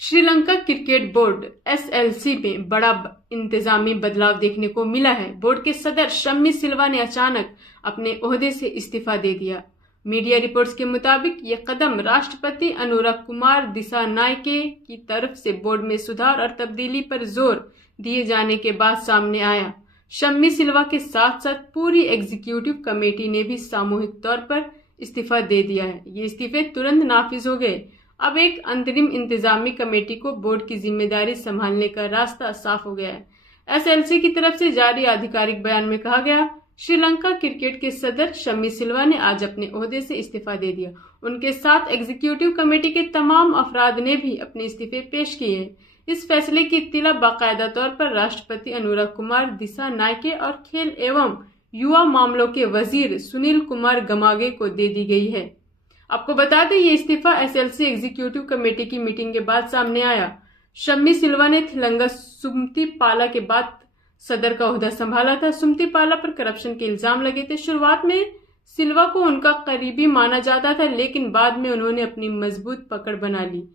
Sri Lanka cricket board SLC में बड़ा इंतजामी बदलाव देखने को मिला है। बोर्ड के सदर शम्मी सिल्वा ने अचानक अपने ओहदे से इस्तीफा दे दिया। मीडिया रिपोर्ट्स के मुताबिक ये कदम राष्ट्रपति अनुराग कुमार दिसानायके की तरफ से बोर्ड में सुधार और तब्दीली पर जोर दिए जाने के बाद सामने आया। शम्मी सिल्वा के साथ साथ पूरी एग्जीक्यूटिव कमेटी ने भी सामूहिक तौर पर इस्तीफा दे दिया है। ये इस्तीफे तुरंत नाफिज हो गए। अब एक अंतरिम इंतजामी कमेटी को बोर्ड की जिम्मेदारी संभालने का रास्ता साफ हो गया है। एसएलसी की तरफ से जारी आधिकारिक बयान में कहा गया, श्रीलंका क्रिकेट के सदर शम्मी सिल्वा ने आज अपने ओहदे से इस्तीफा दे दिया। उनके साथ एग्जीक्यूटिव कमेटी के तमाम अफराद ने भी अपने इस्तीफे पेश किए। इस फैसले की इत्तिला बाकायदा तौर पर राष्ट्रपति अनुराग कुमार दिसानायके और खेल एवं युवा मामलों के वजीर सुनील कुमार गमागे को दे दी गई है। आपको बता दें, ये इस्तीफा एसएलसी एग्जीक्यूटिव कमेटी की मीटिंग के बाद सामने आया। शम्मी सिल्वा ने थिलंगा सुमतिपाला के बाद सदर का ओहदा संभाला था। सुमतिपाला पर करप्शन के इल्जाम लगे थे। शुरुआत में सिल्वा को उनका करीबी माना जाता था, लेकिन बाद में उन्होंने अपनी मजबूत पकड़ बना ली।